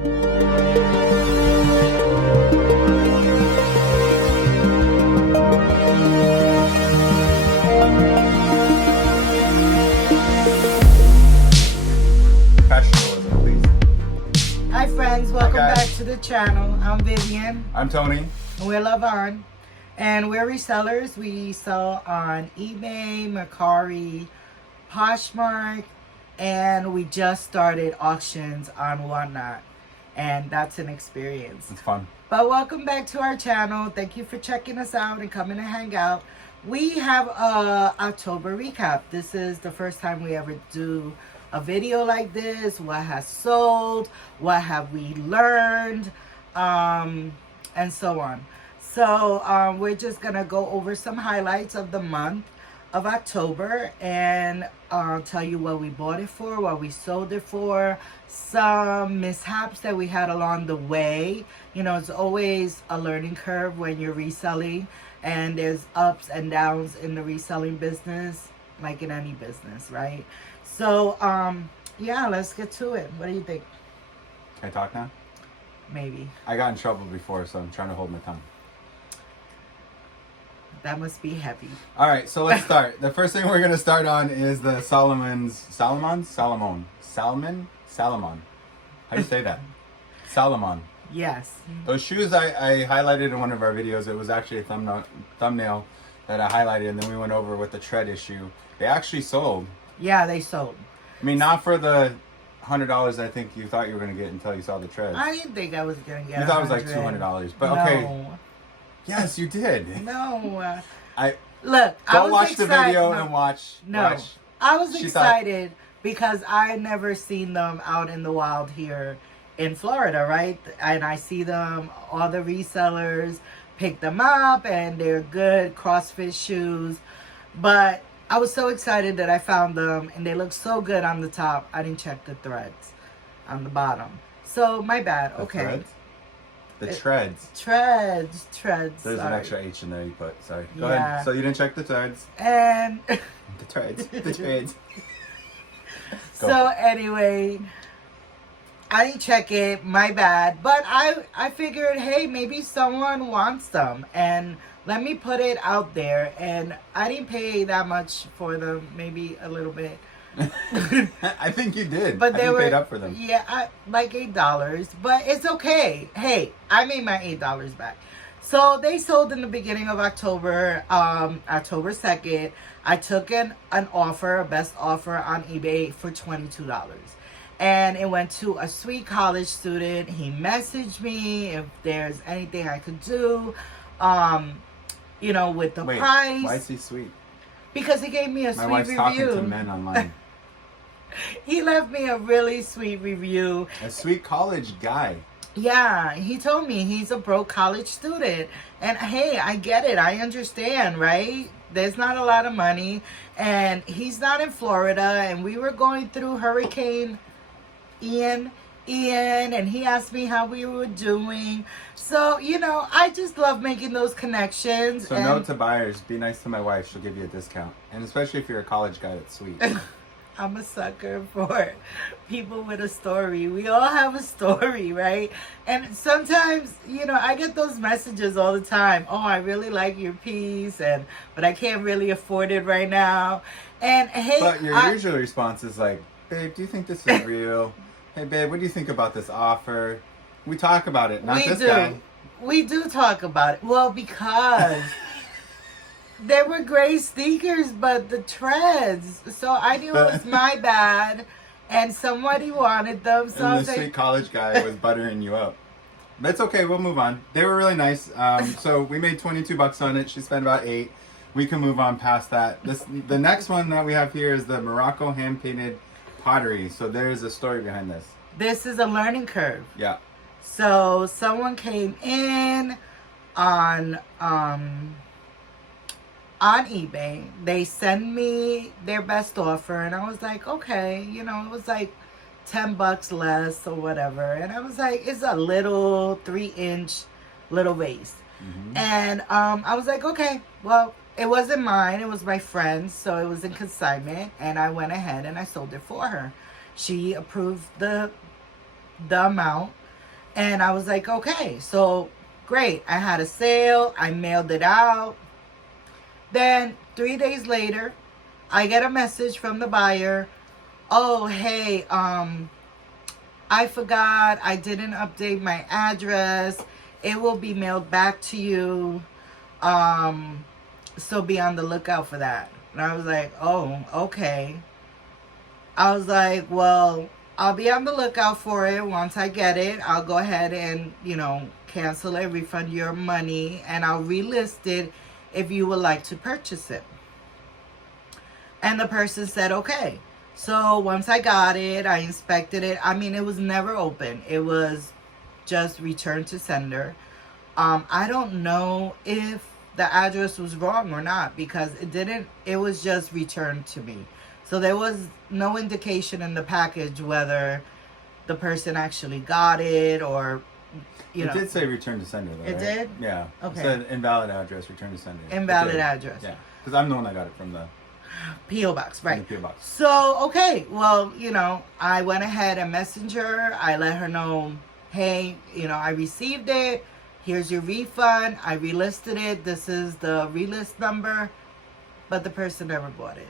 Hi friends, welcome back to the channel. I'm Vivian. I'm Tony. And we're LoveOn. And we're resellers. We sell on eBay, Mercari, Poshmark, and we just started auctions on Whatnot. And that's an experience. It's fun. But welcome back to our channel. Thank you for checking us out and coming to hang out. We have a October recap. This is the first time we ever do a video like this. What has sold, what have we learned, and so on. So we're just gonna go over some highlights of the month of October and tell you what we bought it for, what we sold it for, some mishaps that we had along the way. You know, it's always a learning curve when you're reselling, and there's ups and downs in the reselling business, like in any business, right? So, yeah, let's get to it. What do you think? Can I talk now? Maybe. I got in trouble before, so I'm trying to hold my tongue. That must be heavy. All right, so let's start. The first thing we're going to start on is the Salomon. How do you say that? Salomon. Yes. Those shoes I highlighted in one of our videos. It was actually a thumbnail that I highlighted, and then we went over with the tread issue. They actually sold. Yeah, they sold. I mean, not for the $100 I think you thought you were going to get until you saw the treads. I didn't think I was going to get You thought it was like $200, but okay. No. Yes, you did. No. I Look, go I was watch excited. the video and watch. No. Watch. I was excited because I never seen them out in the wild here in Florida, right? And I see them, all the resellers pick them up, and they're good CrossFit shoes. But I was so excited that I found them, and they look so good on the top. I didn't check the threads on the bottom. So, my bad. The okay. Threads? The treads. Treads. There's sorry. an extra H in there you put. Sorry. Go Yeah. ahead. So you didn't check the threads. And The treads. The treads. so anyway, I didn't check it. My bad. But I figured, hey, maybe someone wants them, and let me put it out there. And I didn't pay that much for them. Maybe a little bit. I think you did. But they were paid up for them. Yeah, like $8. But it's okay. Hey, I made my $8 back. So they sold in the beginning of October, October 2nd. I took an offer, a best offer on eBay for $22. And it went to a sweet college student. He messaged me if there's anything I could do, you know, with the price. Why is he sweet? Because he gave me a sweet review. My wife's talking to men online. He left me a really sweet review. A sweet college guy. Yeah, he told me he's a broke college student. And hey, I get it. I understand, right? There's not a lot of money. And he's not in Florida. And we were going through Hurricane Ian, and he asked me how we were doing. So, you know, I just love making those connections. So note to buyers, be nice to my wife. She'll give you a discount. And especially if you're a college guy that's sweet. I'm a sucker for people with a story. We all have a story, right? And sometimes, you know, I get those messages all the time. Oh, I really like your piece, but I can't really afford it right now. And hey, but your usual response is like, babe, do you think this is real? Hey, babe, what do you think about this offer? We talk about it, not this guy. We do talk about it. Well, because they were great sneakers, but the treads. So I knew it was my bad, and somebody wanted them. So and the sweet college guy was buttering you up. That's okay. We'll move on. They were really nice. So we made $22 on it. She spent about $8. We can move on past that. The next one that we have here is the Morocco hand-painted pottery. So there's a story behind this. This is a learning curve. Yeah. So someone came in on eBay. They sent me their best offer, and I was like, okay, you know, it was like $10 less or whatever. And I was like, it's a little 3-inch little vase. Mm-hmm. And I was like, okay, well, it wasn't mine. It was my friend's, so it was in consignment. And I went ahead and I sold it for her. She approved the amount. And I was like, okay, so great. I had a sale. I mailed it out. Then 3 days later, I get a message from the buyer. Oh, hey, I forgot. I didn't update my address. It will be mailed back to you. So be on the lookout for that. And I was like, oh, okay. I was like, well, I'll be on the lookout for it. Once I get it, I'll go ahead and, cancel it, refund your money, and I'll relist it if you would like to purchase it. And the person said, okay. So once I got it, I inspected it. I mean, it was never open. It was just returned to sender. I don't know if the address was wrong or not, because it was just returned to me. So there was no indication in the package whether the person actually got it or, It did say return to sender, though. It right? did? Yeah. Okay. It said invalid address, return to sender. Invalid address. Yeah. Because I'm the one that got it from the P.O. box, right? P.O. box. So, okay, well, I went ahead and messenger. I let her know, hey, I received it. Here's your refund. I relisted it. This is the relist number. But the person never bought it.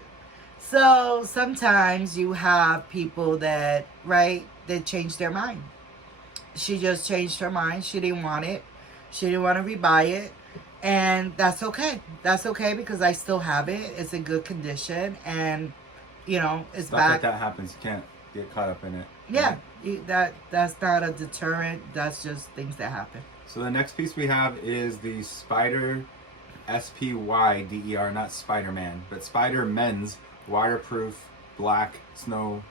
So sometimes you have people that, right, they change their mind. She just changed her mind. She didn't want it. She didn't want to rebuy it. And that's okay. That's okay because I still have it. It's in good condition. And, it's Stuff back. like that happens. You can't get caught up in it. Yeah. That's not a deterrent. That's just things that happen. So the next piece we have is the Spider SPYDER, not Spider-Man, but Spider Men's waterproof black snow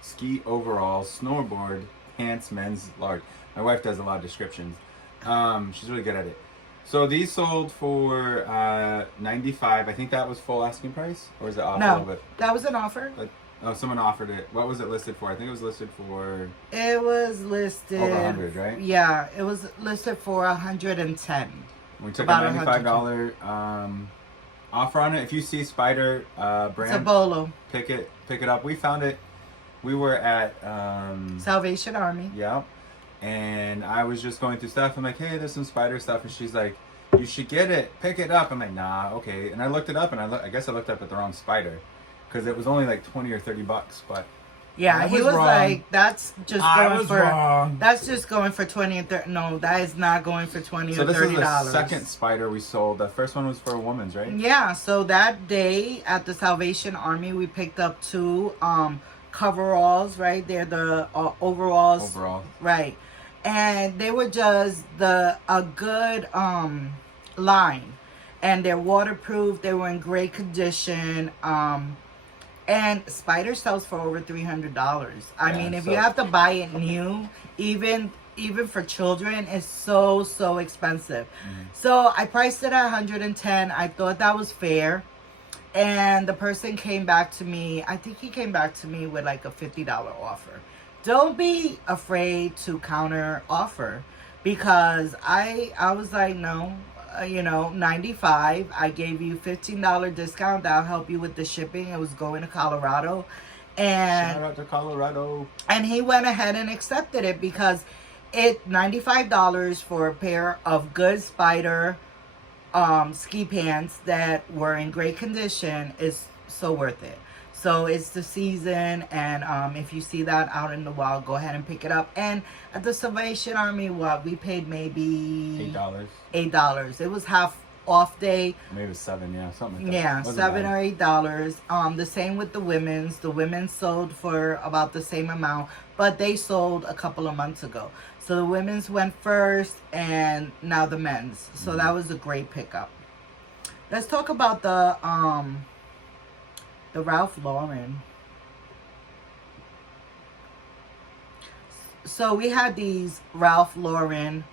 ski overalls, snowboard pants, men's large. My wife does a lot of descriptions. She's really good at it. So these sold for $95. I think that was full asking price, or is it off a little bit? That was an offer. Oh, someone offered it. What was it listed for? I think it was listed for. It was listed over 100, right? Yeah, it was listed for 110. We took About a $95 offer on it. If you see Spider brand, it's a bolo. pick it up. We found it. We were at Salvation Army. Yeah, and I was just going through stuff. I'm like, hey, there's some Spider stuff, and she's like, you should get it. Pick it up. I'm like, nah, okay. And I looked it up, and I guess I looked up at the wrong Spider, because it was only like $20 or $30, but. Yeah, he was wrong. like, that's just going for wrong. That's just going for 20 and 30. No, that is not going for 20 So or $30. this is the second Spider we sold. The first one was for a woman's, right? Yeah, so that day at the Salvation Army, we picked up 2 coveralls, right? They're the overalls. Overall. Right. And they were just a good line. And they're waterproof. They were in great condition. And Spider sells for over $300. I mean, if you have to buy it new, even for children, it's so expensive. Mm-hmm. So I priced it at $110. I thought that was fair. And the person came back to me. I think he came back to me with like a $50 offer. Don't be afraid to counter offer, because I was like, no. $95. I gave you $15 discount. That'll help you with the shipping. It was going to Colorado. And shout out to Colorado. And he went ahead and accepted it because $95 for a pair of good Spider ski pants that were in great condition is so worth it. So it's the season, and if you see that out in the wild, go ahead and pick it up. And at the Salvation Army, we paid maybe $8. It was half off day. Maybe it was $7, yeah, something like that. Yeah, $7 or $8. The same with the women's. The women's sold for about the same amount, but they sold a couple of months ago. So the women's went first, and now the men's. So that was a great pickup. Let's talk about the Ralph Lauren. So we had these Ralph Lauren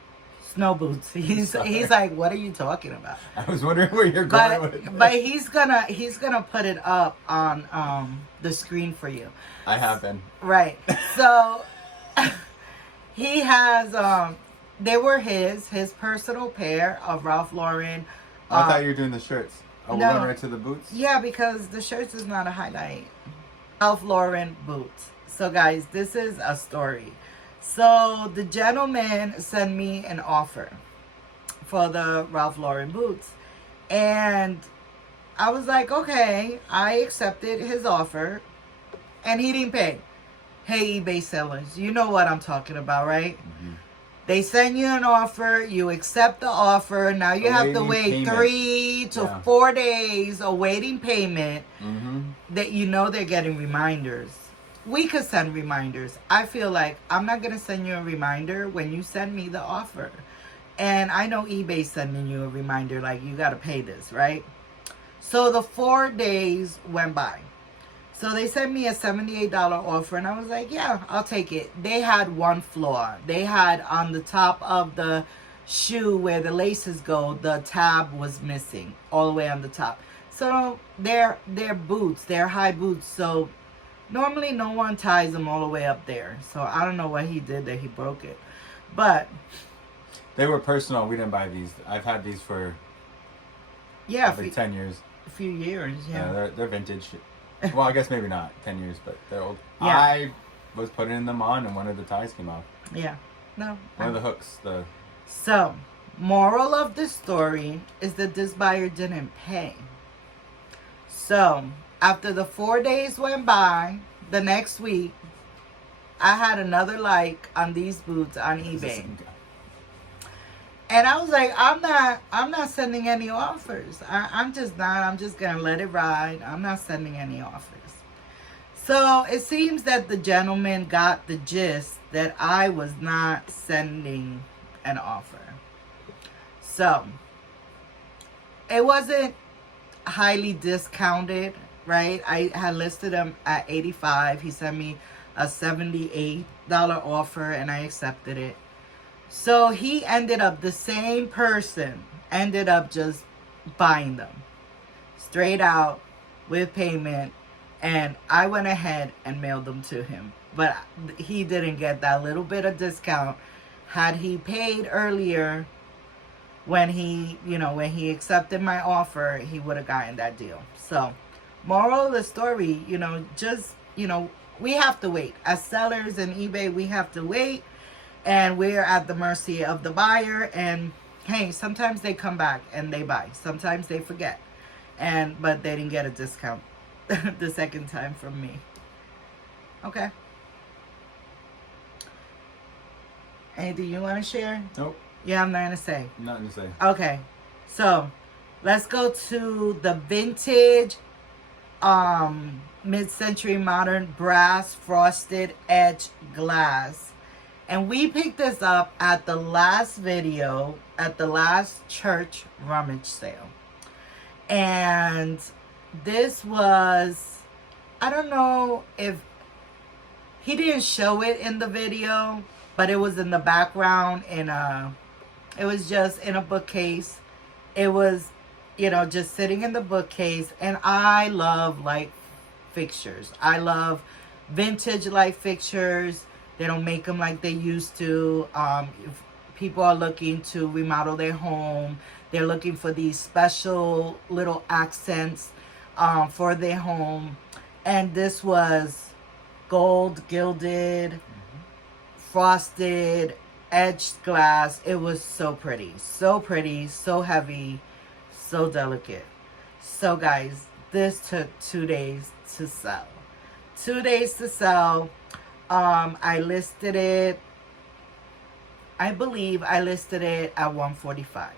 snow boots. He's like, what are you talking about? I was wondering where you're going with it. But he's gonna put it up on the screen for you. I have been. Right. So he has they were his personal pair of Ralph Lauren. I thought you were doing the shirts. Oh, no. we're going right to the boots? Yeah, because the shirts is not a highlight. Ralph Lauren boots. So guys, this is a story. So the gentleman sent me an offer for the Ralph Lauren boots. And I was like, okay, I accepted his offer. And he didn't pay. Hey, eBay sellers, you know what I'm talking about, right? Mm-hmm. They send you an offer, you accept the offer, now you have to wait payment. 3 to 4 days awaiting payment. Mm-hmm. That you know they're getting reminders. We could send reminders. I feel like I'm not going to send you a reminder when you send me the offer. And I know eBay's sending you a reminder like you got to pay this, right? So the 4 days went by. So they sent me a $78 offer, and I was like, yeah, I'll take it. They had one flaw. They had on the top of the shoe where the laces go, the tab was missing all the way on the top. So they're boots, they're high boots. So normally no one ties them all the way up there. So I don't know what he did that he broke it. But they were personal. We didn't buy these. I've had these for 10 years. A few years, yeah. They're vintage. Well, I guess maybe not 10 years, but they're old. Yeah. I was putting them on, and one of the ties came off. Yeah. No. One of the hooks. So, moral of the story is that this buyer didn't pay. So, after the 4 days went by, the next week, I had another like on these boots on eBay. And I was like, I'm not sending any offers. I'm just going to let it ride. I'm not sending any offers. So it seems that the gentleman got the gist that I was not sending an offer. So it wasn't highly discounted, right? I had listed him at $85. He sent me a $78 offer and I accepted it. So he ended up, the same person ended up just buying them straight out with payment. And I went ahead and mailed them to him. But he didn't get that little bit of discount. Had he paid earlier when he accepted my offer, he would have gotten that deal. So, moral of the story, we have to wait. As sellers in eBay, we have to wait. And we're at the mercy of the buyer. And hey, sometimes they come back and they buy. Sometimes they forget. But they didn't get a discount the second time from me. Okay. Anything you want to share? Nope. Yeah, I'm not going to say. Nothing to say. Okay. So, let's go to the vintage mid-century modern brass frosted edge glass. And we picked this up at the last video, at the last church rummage sale. And this was, I don't know if, he didn't show it in the video, but it was in the background it was just in a bookcase. It was, just sitting in the bookcase. And I love light fixtures. I love vintage light fixtures. They don't make them like they used to. If people are looking to remodel their home, they're looking for these special little accents for their home. And this was gold, gilded, frosted, edged glass. It was so pretty, so heavy, so delicate. So guys, this took 2 days to sell. 2 days to sell. I listed it, I believe I listed it at $145,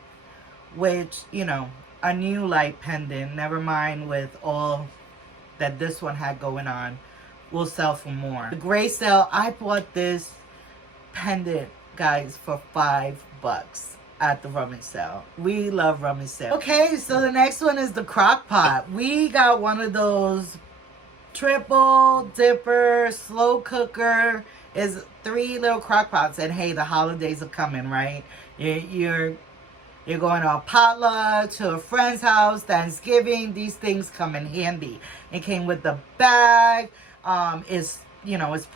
which, a new light pendant, never mind with all that this one had going on, will sell for more. The gray sale, I bought this pendant, guys, for $5 at the rummage sale. We love rummage sale. Okay, so the next one is the crock pot. We got one of those triple dipper slow cooker. Is 3 little crock pots. And hey, the holidays are coming, right? You're going to a potluck, to a friend's house, Thanksgiving. These things come in handy. It came with the bag. It's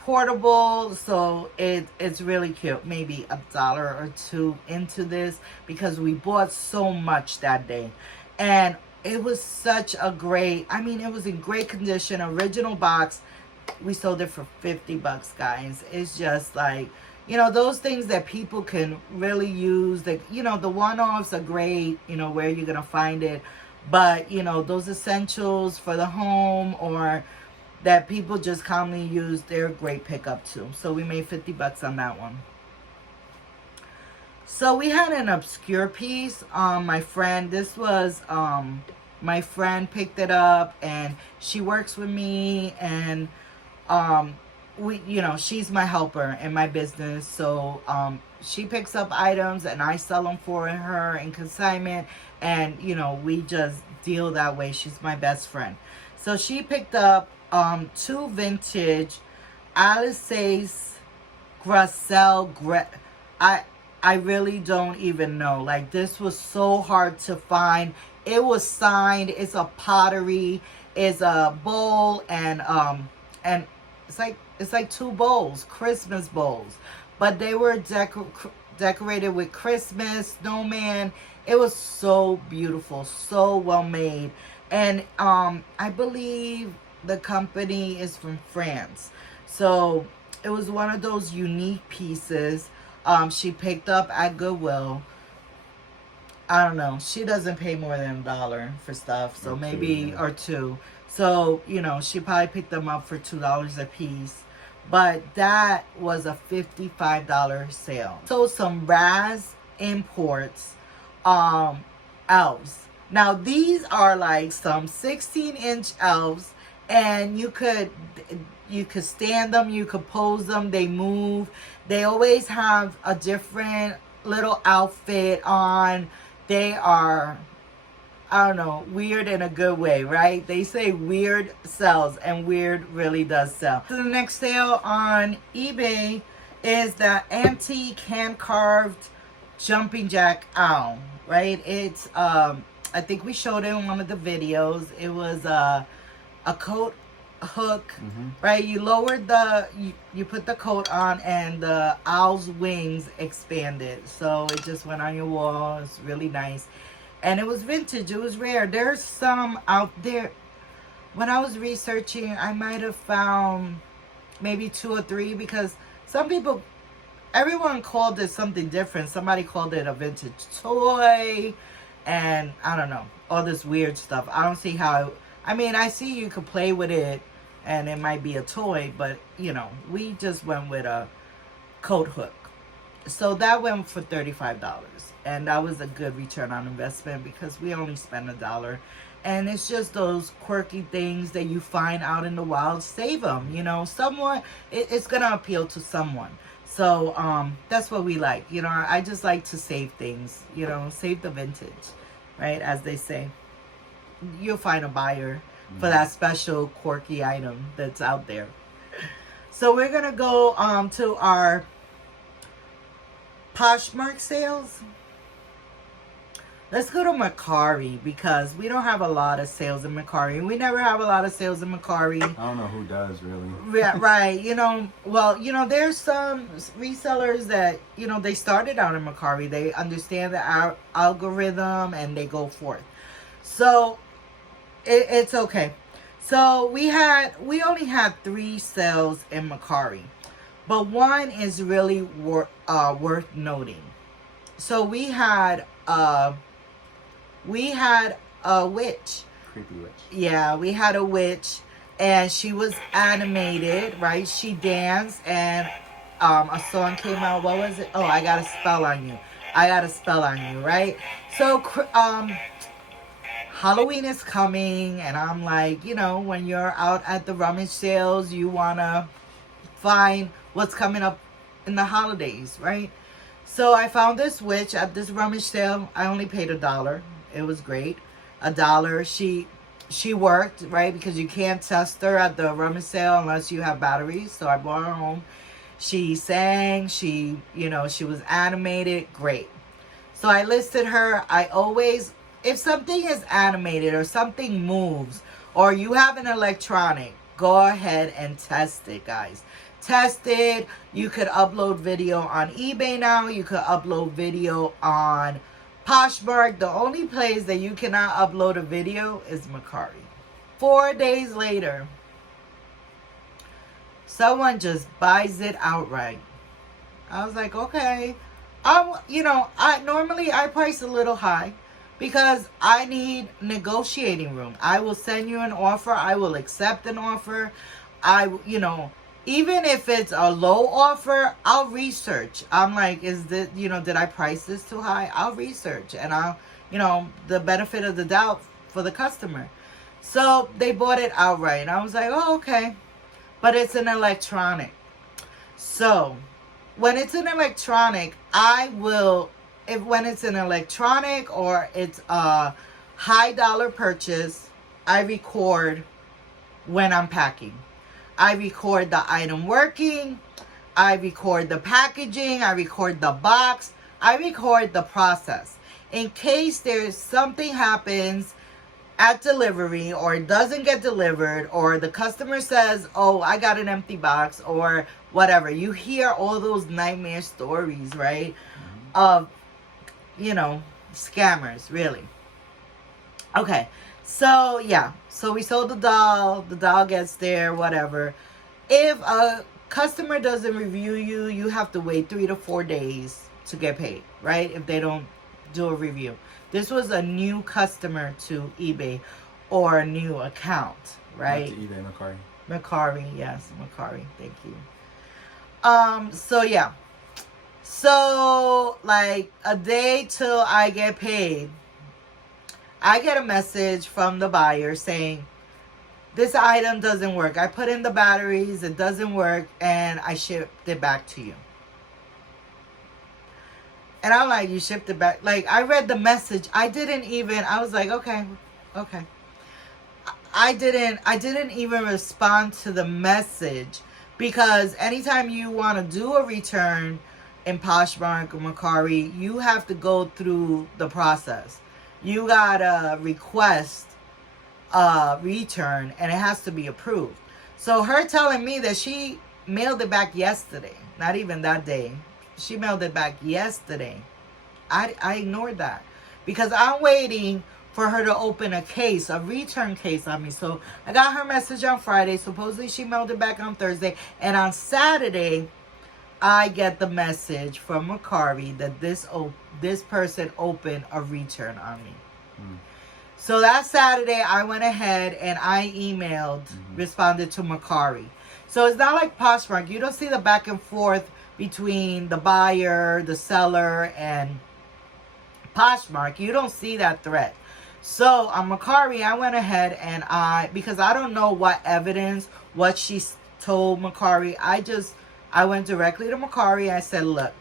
portable, so it's really cute. Maybe $1 or $2 into this because we bought so much that day. And it was such a great, it was in great condition, original box. We sold it for $50, guys. It's just like, You know, those things that people can really use. That, you know, the one-offs are great, you know, where you're going to find it. But, you know, those essentials for the home or that people just commonly use, they're a great pickup too. So we made 50 bucks on that one. So we had an obscure piece. My friend, this was, my friend picked it up, and she works with me, and we, you know, she's my helper in my business. So she picks up items and I sell them for her in consignment, and you know, we just deal that way. She's my best friend. So she picked up 2 vintage Alice Gracel. I really don't even know. Like, this was so hard to find. It was signed. It's a pottery. It's a bowl, and it's like 2 bowls, Christmas bowls, but they were decorated with Christmas, snowman. It was so beautiful, so well made, and I believe the company is from France. So it was one of those unique pieces. She picked up at Goodwill. I don't know. She doesn't pay more than $1 for stuff, so maybe or two. So, you know, she probably picked them up for $2 a piece. But that was a $55 sale. So some Raz Imports elves. Now these are like some 16-inch elves, and you could stand them, you could pose them, they move. They always have a different little outfit on. They are, I don't know, weird in a good way, right? They say weird sells, and weird really does sell. So the next sale on eBay is the antique hand-carved jumping jack owl, right? It's, I think we showed it in one of the videos. It was a coat hook, right? You lowered you put the coat on, and the owl's wings expanded. So it just went on your wall. It's really nice. And it was vintage. It was rare. There's some out there. When I was researching, I might have found maybe 2 or 3, because some people, everyone called it something different. Somebody called it a vintage toy, and I don't know, all this weird stuff. I don't see how, I mean, I see you could play with it and it might be a toy, but you know, we just went with a coat hook. So that went for $35, and that was a good return on investment because we only spent $1. And it's just those quirky things that you find out in the wild. Save them, you know. Someone, it's gonna appeal to someone. So that's what we like, you know. I just like to save things, you know, save the vintage, right? As they say, you'll find a buyer for that special quirky item that's out there. So we're gonna go to our Poshmark sales. Let's go to Mercari, because we don't have a lot of sales in Mercari. We never have a lot of sales in Mercari. I don't know who does, really. Yeah, right. You know, well, you know, there's some resellers that, you know, they started out in Mercari. They understand the algorithm and they go forth. So it's okay. So we only had 3 sales in Mercari, but one is really worth noting. So we had a witch. Creepy witch. Yeah, we had a witch, and she was animated, right? She danced, and a song came out. What was it? Oh, I Got a Spell on You. I Got a Spell on You, right? So Halloween is coming, and I'm like, you know, when you're out at the rummage sales, you want to find what's coming up in the holidays, right? So I found this witch at this rummage sale. I only paid $1. It was great. $1. She worked, right? Because you can't test her at the rummage sale unless you have batteries. So I brought her home. She sang. She was animated. Great. So I listed her. I always, if something is animated or something moves or you have an electronic, go ahead and test it, guys. Test it. You could upload video on eBay now. You could upload video on Poshmark. The only place that you cannot upload a video is Mercari. 4 days later, someone just buys it outright. I was like, okay. I normally I price a little high because I need negotiating room. I will send you an offer. I will accept an offer. Even if it's a low offer, I'll research. I'm like, is this, did I price this too high? I'll research and the benefit of the doubt for the customer. So they bought it outright. And I was like, oh, okay. But it's an electronic. So when it's an electronic, when it's an electronic or it's a high dollar purchase, I record when I'm packing. I record the item working. I record the packaging. I record the box. I record the process. In case there's something happens at delivery or it doesn't get delivered or the customer says, oh, I got an empty box or whatever. You hear all those nightmare stories, right? Of, scammers, really. Okay. So, yeah. So we sold the doll. The doll gets there, whatever. If a customer doesn't review you, you have to wait 3 to 4 days to get paid, right? If they don't do a review. This was a new customer to eBay or a new account, right? Not to eBay, Macari. Macari, yes, Macari. Thank you. So yeah. So like a day till I get paid, I get a message from the buyer saying, this item doesn't work. I put in the batteries, it doesn't work, and I shipped it back to you. And I'm like, you shipped it back? Like, I read the message. I was like, okay. I didn't even respond to the message because anytime you want to do a return in Poshmark or Macari, you have to go through the process. You gotta request a return and it has to be approved. So her telling me that she mailed it back yesterday, not even that day. She mailed it back yesterday. I ignored that because I'm waiting for her to open a return case on me. So I got her message on Friday. Supposedly she mailed it back on Thursday. And on Saturday, I get the message from Macari that this person opened a return on me. So that Saturday, I went ahead and I responded to Macari. So it's not like Poshmark. You don't see the back and forth between the buyer, the seller, and Poshmark. You don't see that thread. So on Macari, I went ahead and because I don't know what she told Macari, I went directly to Macari. I said, look,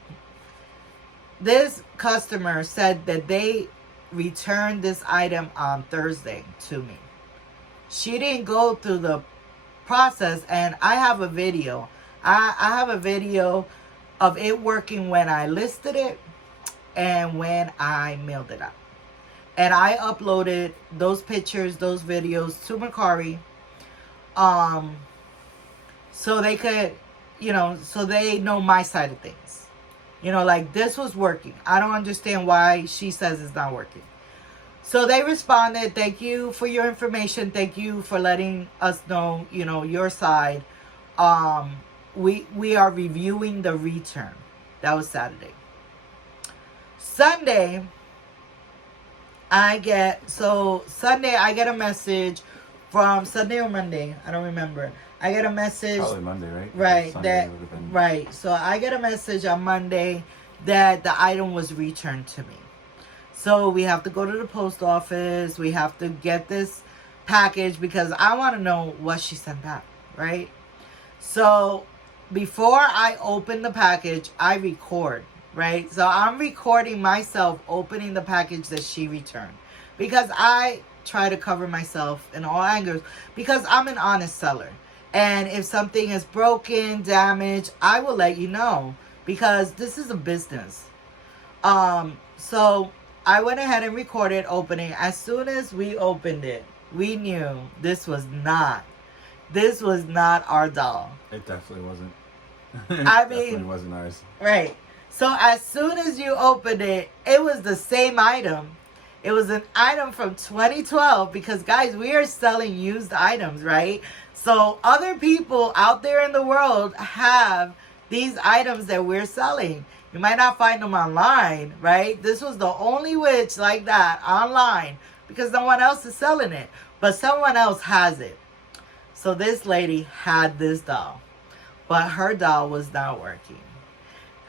this customer said that they returned this item on Thursday to me. She didn't go through the process, and I have a video. I have a video of it working when I listed it and when I mailed it out. And I uploaded those pictures, those videos to Macari. So they could, so they know my side of things. Like this was working. I don't understand why she says it's not working. So they responded, thank you for your information. Thank you for letting us know, your side. We are reviewing the return. That was Saturday. Sunday, I get a message from Sunday or Monday. I don't remember. I get a message. Probably Monday, right? Right. Sunday Right. So I get a message on Monday that the item was returned to me. So we have to go to the post office. We have to get this package because I want to know what she sent back, right? So before I open the package, I record, right? So I'm recording myself opening the package that she returned because I try to cover myself in all angles because I'm an honest seller. And if something is broken, damaged, I will let you know because this is a business. So I went ahead and recorded opening. As soon as we opened it, we knew this was not our doll. It definitely wasn't. Definitely wasn't ours. Right. So as soon as you opened it, it was the same item. It was an item from 2012 because, guys, we are selling used items, right? So other people out there in the world have these items that we're selling. You might not find them online, right? This was the only witch like that online because no one else is selling it, but someone else has it. So this lady had this doll, but her doll was not working.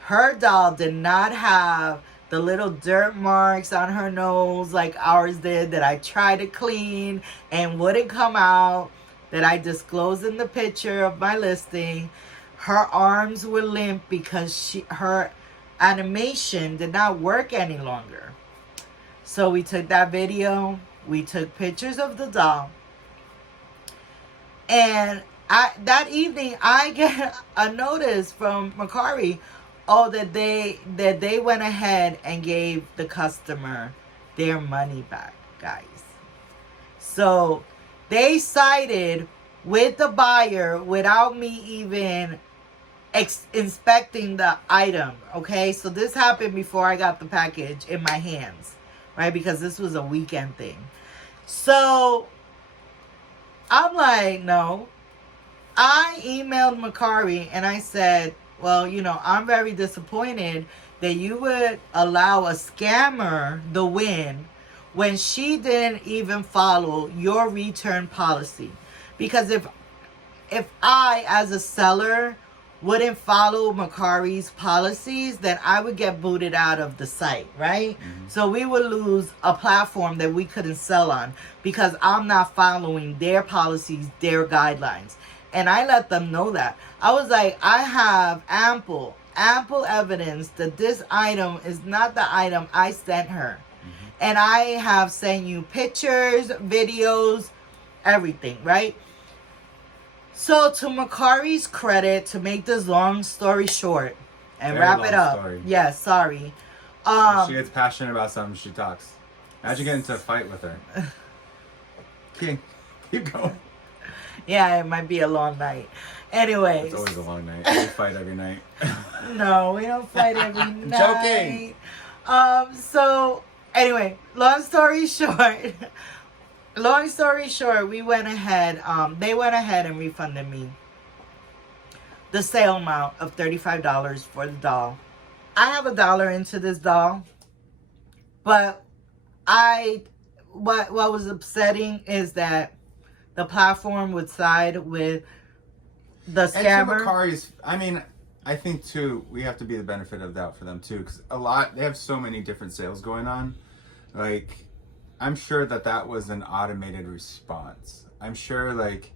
Her doll did not have the little dirt marks on her nose like ours did that I tried to clean and wouldn't come out, that I disclosed in the picture of my listing. Her arms were limp because her animation did not work any longer. So we took that video, we took pictures of the doll, and that evening I get a notice from Macari, that they went ahead and gave the customer their money back, guys. So they sided with the buyer without me even inspecting the item. Okay, so this happened before I got the package in my hands, right? Because this was a weekend thing. So I'm like, no. I emailed Macari and I said, well, I'm very disappointed that you would allow a scammer the win when she didn't even follow your return policy. Because if I, as a seller, wouldn't follow Macari's policies, then I would get booted out of the site, right? Mm-hmm. So we would lose a platform that we couldn't sell on because I'm not following their policies, their guidelines. And I let them know that. I was like, I have ample evidence that this item is not the item I sent her. Mm-hmm. And I have sent you pictures, videos, everything, right? So to Macari's credit, to make this long story short and very wrap it up. Story. Yeah, sorry. If she gets passionate about something, she talks. Imagine getting into a fight with her. Okay, keep going. Yeah, it might be a long night. Anyways. It's always a long night. We fight every night. No, we don't fight every night. Joking. So, anyway, long story short, we went ahead, they went ahead and refunded me the sale amount of $35 for the doll. I have $1 into this doll, but what was upsetting is that the platform would side with the scammer. And Macari's, I think too, we have to be the benefit of doubt for them too, because they have so many different sales going on. Like, I'm sure that was an automated response. I'm sure, like,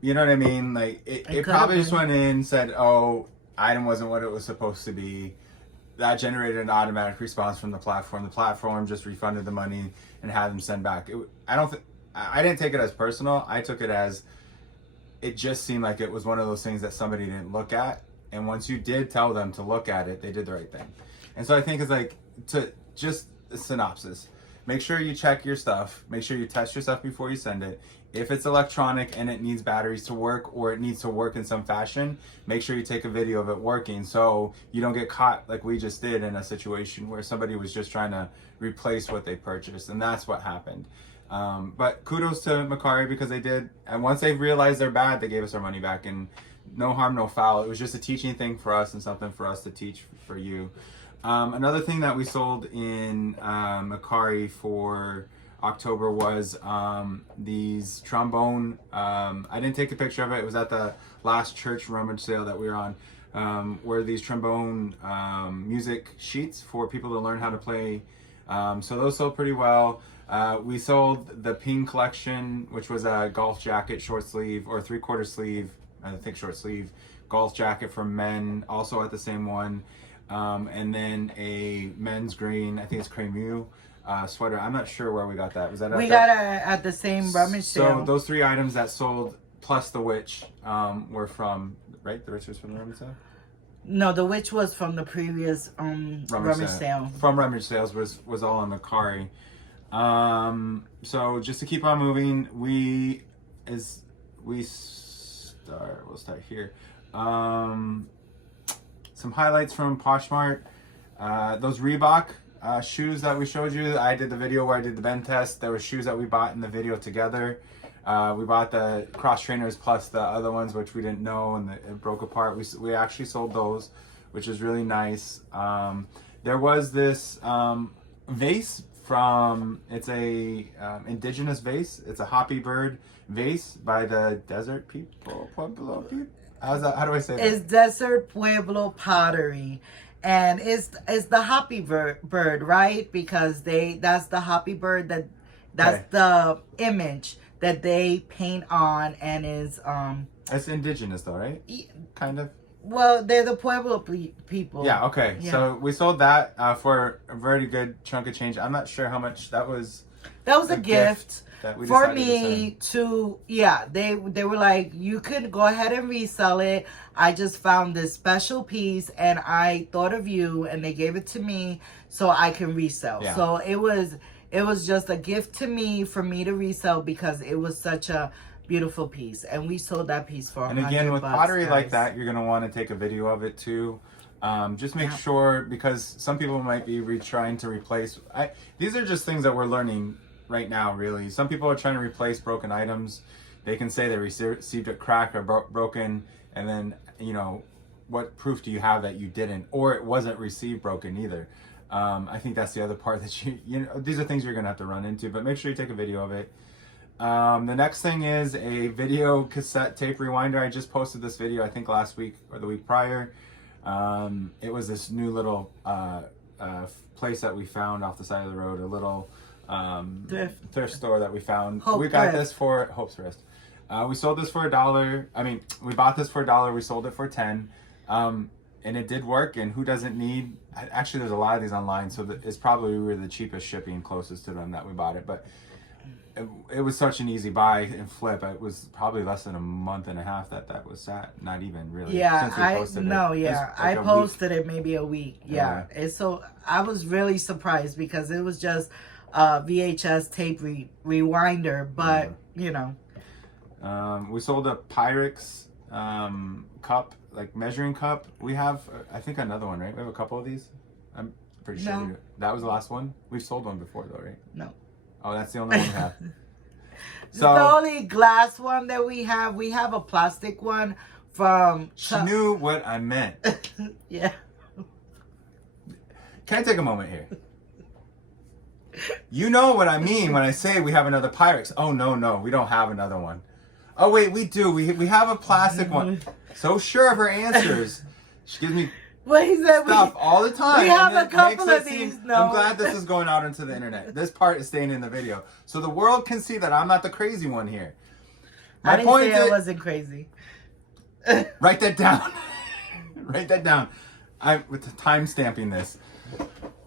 you know what I mean? Like, it probably just went in, said, oh, item wasn't what it was supposed to be. That generated an automatic response from the platform. The platform just refunded the money and had them send back. I didn't take it as personal. I took it as, it just seemed like it was one of those things that somebody didn't look at. And once you did tell them to look at it, they did the right thing. And so I think it's like, to just a synopsis. Make sure you check your stuff. Make sure you test your stuff before you send it. If it's electronic and it needs batteries to work, or it needs to work in some fashion, make sure you take a video of it working so you don't get caught like we just did in a situation where somebody was just trying to replace what they purchased. And that's what happened. But kudos to Macari, because they did. And once they realized they're bad, they gave us our money back. And no harm, no foul. It was just a teaching thing for us and something for us to teach for you. Another thing that we sold in Macari for October was these trombone. I didn't take a picture of it. It was at the last church rummage sale that we were on, where these trombone music sheets for people to learn how to play. So those sold pretty well. We sold the Ping collection, which was a golf jacket, short sleeve or 3/4 sleeve, I think short sleeve golf jacket for men, also at the same one. And then a men's green, I think it's Cremu, sweater. I'm not sure where we got that. Was that we got it at the same rummage sale. So those 3 items that sold plus the witch were from, right? The witch was from the rummage sale? No, the witch was from the previous rummage sale. From rummage sales was all on Macari. So just to keep on moving, we'll start here. Some highlights from Poshmark. Those Reebok shoes that we showed you. I did the video where I did the bend test. There were shoes that we bought in the video together. We bought the cross trainers plus the other ones, which we didn't know, and it broke apart. We actually sold those, which is really nice. There was this vase from, it's a indigenous vase. It's a hoppy bird vase by the desert people, Pueblo people. How do I say that? It's Desert Pueblo Pottery. And it's the hoppy bird, right? Because that's the hoppy bird that's Okay. the image that they paint on, and is It's indigenous though, right? Kind of. well, they're the Pueblo people. Yeah, okay. Yeah. So we sold that for a very good chunk of change. I'm not sure how much that was. That was a gift that we for decided me to, yeah, they were like, you could go ahead and resell it. I just found this special piece and I thought of you, and they gave it to me so I can resell. Yeah. So it was just a gift to me for me to resell because it was such a beautiful piece, and we sold that piece for $100. And again, with pottery like guys. that, you're gonna want to take a video of it too. Just make sure, because some people might be trying to replace. These are just things that we're learning right now, really. Some people are trying to replace broken items. They can say they received it cracked or broken, and then, you know, what proof do you have that you didn't, or it wasn't received broken either? I think that's the other part that you know, these are things you're gonna have to run into, but make sure you take a video of it. The next thing is a video cassette tape rewinder. I just posted this video, I think last week or the week prior. It was this new little place that we found off the side of the road, a little thrift store that we found. We got this for Hope's Rest. We sold this for $1. I mean, we bought this for $1. We sold it for 10. And it did work. And who doesn't need? Actually, there's a lot of these online, so it's probably we were the cheapest shipping closest to them that we bought it. But it was such an easy buy and flip. It was probably less than a month and a half that was sat. Not even really. Yeah, since we posted I posted it maybe a week. Yeah, and so I was really surprised because it was just VHS tape rewinder, but you know. We sold a Pyrex cup, like measuring cup. We have, I think, another one, right? We have a couple of these. I'm pretty sure we do. That was the last one. We've sold one before, though, right? No. Oh, that's the only one we have. So the only glass one that we have a plastic one from. She knew what I meant. Yeah. Can I take a moment here? You know what I mean when I say we have another Pyrex. Oh, no, we don't have another one. Oh, wait, we do. We have a plastic one. So sure of her answers. She gives me stuff all the time. We have a couple of these. I'm glad this is going out into the internet. This part is staying in the video. So the world can see that I'm not the crazy one here. I didn't say I wasn't crazy. Write that down. Write that down. With time stamping this.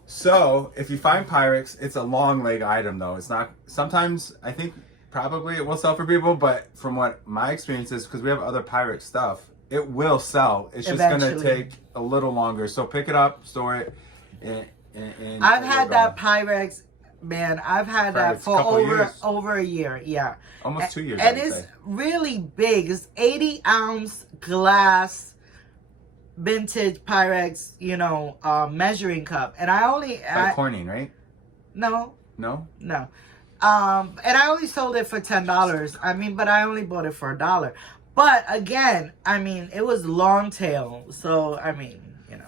So if you find Pyrex, it's a long leg item though. It's not, sometimes I think probably it will sell for people, but from what my experience is, because we have other Pyrex stuff, it will sell. It's just going to take a little longer. So pick it up, store it. And I've had that Pyrex, man. I've had that for over a year. Yeah. Almost 2 years. And it's really big. It's 80-ounce glass vintage Pyrex, you know, measuring cup. And I only... By Corning, right? No. No? No. And I only sold it for $10. I mean, but I only bought it for $1. But again, I mean, it was long tail. So, I mean, you know.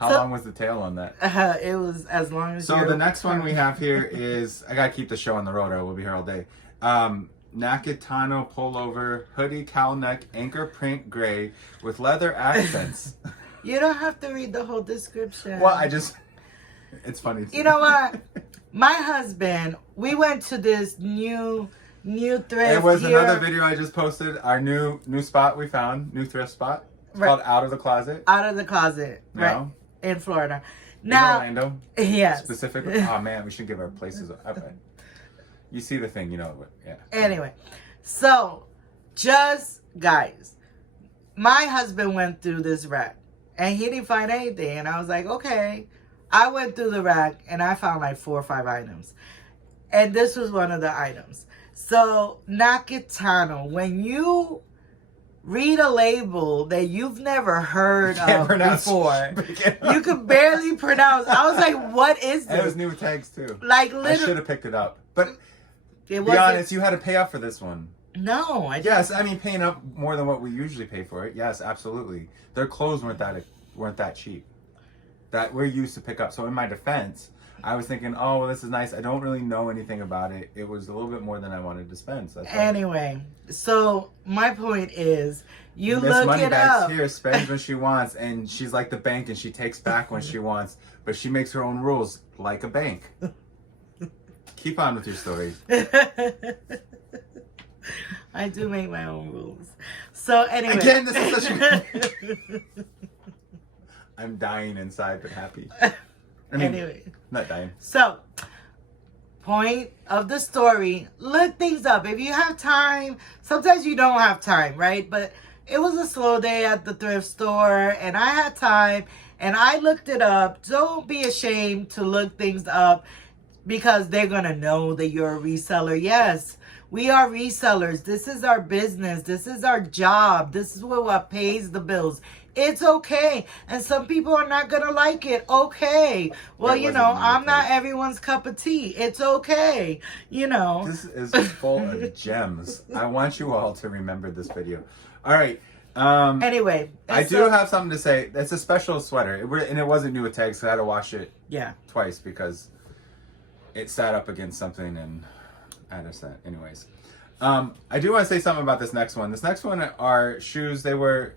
How long was the tail on that? It was as long as So the next one we have here is, I got to keep the show on the road or we'll be here all day. Nakatano pullover, hoodie, cowl neck, anchor print gray with leather accents. You don't have to read the whole description. Well, it's funny. You know what? My husband, we went to this new thrift. It was another video I just posted. Our new spot we found, new thrift spot. It's called Out of the Closet. Out of the Closet, right? No. In Florida. Now, in Orlando. Yes. Specifically. Oh man, we should give our places. You see the thing, you know. Yeah. Anyway, so just guys, my husband went through this rack and he didn't find anything, and I was like, okay. I went through the rack and I found like 4 or 5 items, and this was one of the items. So Nakatano, when you read a label that you've never heard of before, you could barely pronounce. I was like, what is this? And it was new tags too. Like I literally, should have picked it up, but It Be wasn't. honest, you had to pay up for this one. No, I didn't. Yes, I mean paying up more than what we usually pay for it. Yes, absolutely. Their clothes weren't that cheap. That we're used to pick up. So in my defense, I was thinking, oh, well, this is nice. I don't really know anything about it. It was a little bit more than I wanted to spend. So that's why. Anyway, so my point is, you Miss look it up. Moneybags here spends when she wants, and she's like the bank, and she takes back when she wants, but she makes her own rules like a bank. Keep on with your story. I do make my own rules. So anyway. Again, this is such a... I'm dying inside, but happy. I mean, Anyway. Not dying. So, point of the story, look things up. If you have time, sometimes you don't have time, right? But it was a slow day at the thrift store, and I had time, and I looked it up. Don't be ashamed to look things up because they're going to know that you're a reseller. Yes. We are resellers. This is our business. This is our job. This is what pays the bills. It's okay. And some people are not going to like it. Okay. Well, you know, I'm not everyone's cup of tea. It's okay. You know. This is full of gems. I want you all to remember this video. All right. Anyway. I do have something to say. It's a special sweater. And it wasn't new with tags, so I had to wash it twice because it sat up against something and I understand. Anyways, I do want to say something about this next one. This next one are shoes. They were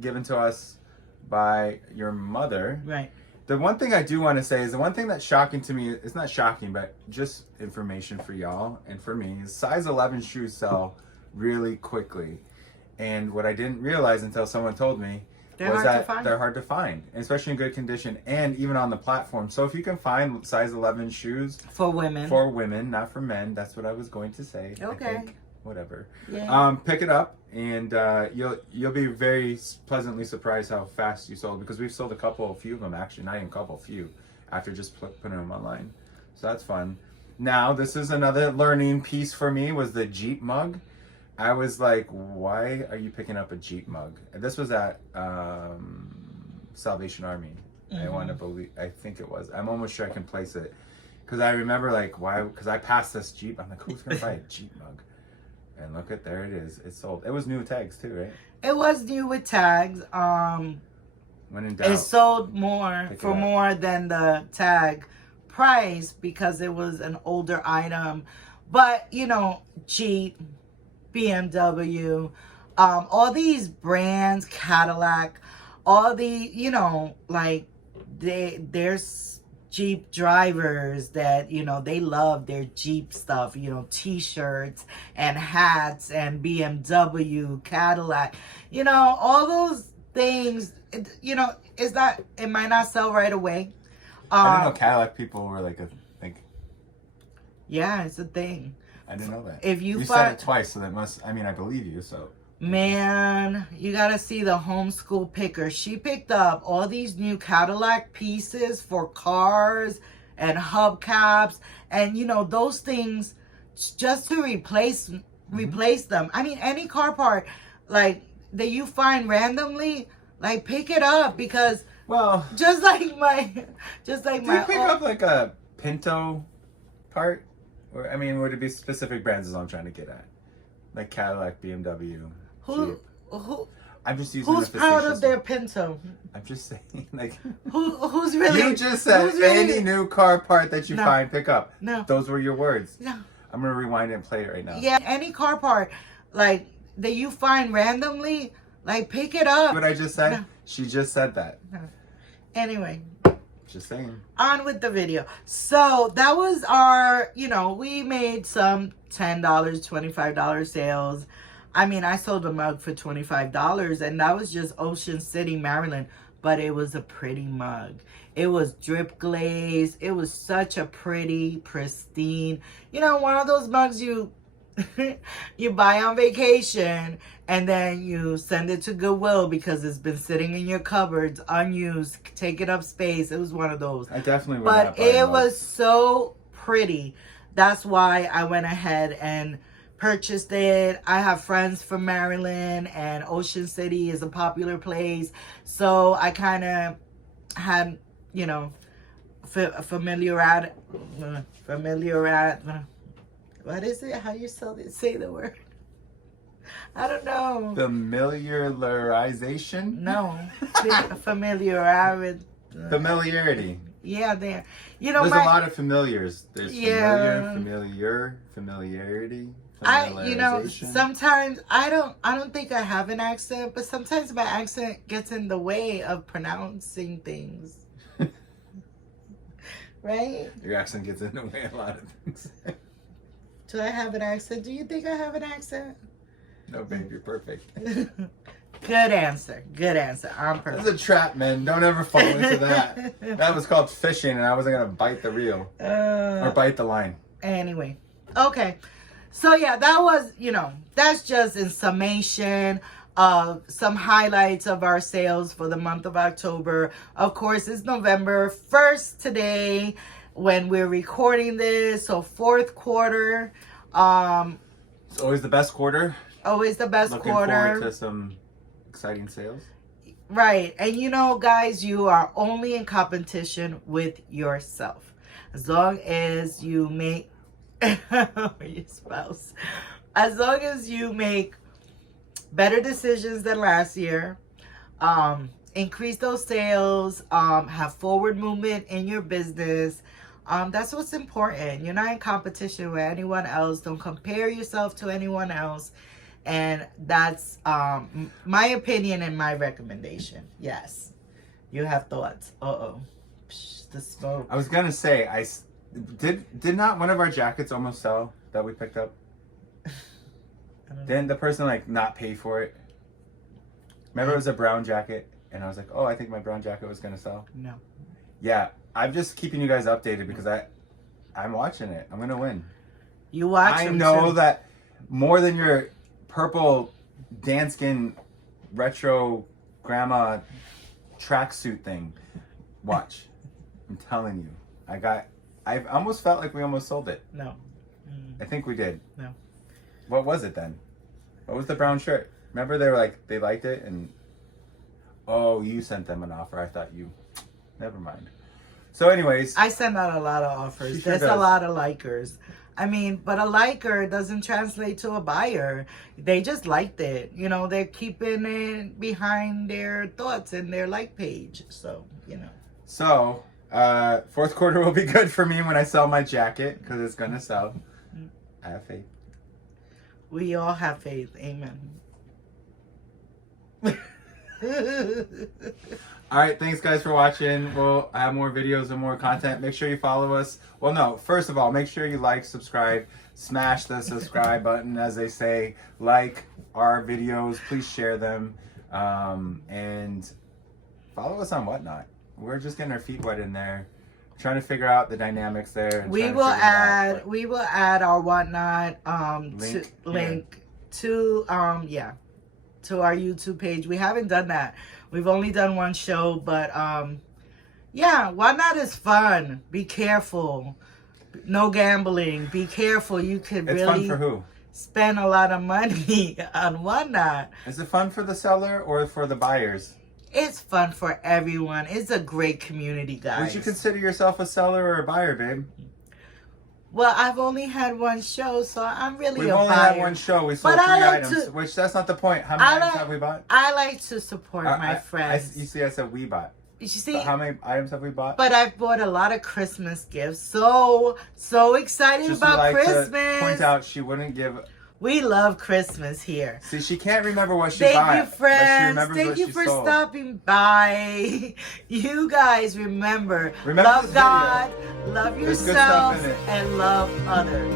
given to us by your mother. Right. The one thing I do want to say is the one thing that's shocking to me. It's not shocking, but just information for y'all and for me is size 11 shoes sell really quickly. And what I didn't realize until someone told me was that they're hard to find, especially in good condition and even on the platform. So if you can find size 11 shoes for women, not for men, that's what I was going to say. Okay. Whatever. Yeah. Pick it up and you'll be very pleasantly surprised how fast you sold because we've sold a few of them actually, not even a few after just putting them online. So that's fun. Now this is another learning piece for me was the Jeep mug. I was like, why are you picking up a Jeep mug? And this was at Salvation Army. I think it was. I'm almost sure I can place it. Because I remember like, why? Because I passed this Jeep. I'm like, who's going to buy a Jeep mug? And look at, there it is. It's sold. It was new with tags too, right? It was new with tags. When in doubt, it sold more for more than the tag price because it was an older item. But, you know, Jeep, BMW, all these brands, Cadillac, all the, you know, like there's Jeep drivers that, you know, they love their Jeep stuff, you know, t-shirts and hats and BMW, Cadillac, you know, all those things, you know, it might not sell right away. I didn't know Cadillac people were like a thing. Yeah, it's a thing. I didn't know that. If you said it twice, so that must, I mean, I believe you, so. Man, you gotta see the homeschool picker. She picked up all these new Cadillac pieces for cars and hubcaps and, you know, those things just to replace them. I mean, any car part, like, that you find randomly, like, pick it up because, well, just like my do you pick up like a Pinto part? Or, I mean, would it be specific brands is all I'm trying to get at? Like Cadillac, BMW, Jeep. I'm just using who's proud of their Pinto? I'm just saying, like... who's really... You just said any new car part that you find, pick up. No. Those were your words. No. I'm going to rewind it and play it right now. Yeah, any car part, like, that you find randomly, like, pick it up. What I just said? No. She just said that. No. Anyway. Just saying. On with the video. So that was our, you know, we made some $10, $25 sales. I mean, I sold a mug for $25 and that was just Ocean City, Maryland. But it was a pretty mug. It was drip glaze. It was such a pretty, pristine, you know, one of those mugs you you buy on vacation and then you send it to Goodwill because it's been sitting in your cupboards unused, taking up space. It was one of those. I definitely would. But it was so pretty. That's why I went ahead and purchased it. I have friends from Maryland and Ocean City is a popular place. So I kind of had, you know, What is it? How you say the word? I don't know. Familiarization? No. Familiarity. Familiarity. Yeah, there. You know, there's a lot of familiars. There's Yeah. familiarity. Sometimes I don't think I have an accent, but sometimes my accent gets in the way of pronouncing things. Right? Your accent gets in the way of a lot of things. Do I have an accent? Do you think I have an accent? No, babe, you're perfect. Good answer. Good answer. I'm perfect. That's a trap, man. Don't ever fall into that. That was called fishing, and I wasn't going to bite the reel. Or bite the line. Anyway. Okay. So, yeah, that was, that's just in summation of some highlights of our sales for the month of October. Of course, it's November 1st today when we're recording this. So, fourth quarter. It's always the best quarter. Always the best Looking quarter. Looking forward to some exciting sales. Right. And guys, you are only in competition with yourself. As long as you make your spouse. As long as you make better decisions than last year, increase those sales, have forward movement in your business. That's what's important. You're not in competition with anyone else. Don't compare yourself to anyone else. And that's my opinion and my recommendation. Yes. You have thoughts. The smoke. I was going to say, did not one of our jackets almost sell that we picked up? Didn't the person not pay for it? Remember it was a brown jacket and I was like, oh, I think my brown jacket was going to sell. No. Yeah. I'm just keeping you guys updated because I'm watching it. I'm going to win. You watch I know that more than your purple Danskin retro grandma tracksuit thing. Watch. I'm telling you. I almost felt like we almost sold it. No. I think we did. No. What was it then? What was the brown shirt? Remember they were they liked it and you sent them an offer. I thought you. Never mind. So anyways. I send out a lot of offers. Sure There's a lot of likers. But a liker doesn't translate to a buyer. They just liked it. They're keeping it behind their thoughts and their like page. So, So, fourth quarter will be good for me when I sell my jacket because it's going to sell. I have faith. We all have faith. Amen. All right, thanks guys for watching. We'll have more videos and more content. Make sure you follow us. Well, no, first of all, make sure you like, subscribe, smash the subscribe button, as they say. Like our videos, please share them, and follow us on Whatnot. We're just getting our feet wet in there, trying to figure out the dynamics there. And we will add our Whatnot link to our YouTube page. We haven't done that. We've only done one show, but Whatnot is fun. Be careful. No gambling. Be careful. You could It's really fun for who? spend a lot of money on Whatnot. Is it fun for the seller or for the buyers? It's fun for everyone. It's a great community, guys. Would you consider yourself a seller or a buyer, babe? Well, I've only had one show, so I'm really a buyer. We've only had one show. We sold 3 items, which that's not the point. How many items have we bought? I like to support my friends. You see, I said we bought. You see? But how many items have we bought? But I've bought a lot of Christmas gifts. So excited about Christmas. To point out, she wouldn't give... We love Christmas here. See, she can't remember what she bought. Thank you, friends. But she Thank you for sold. stopping by. You guys remember love God, love yourself, and love others.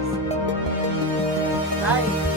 Bye.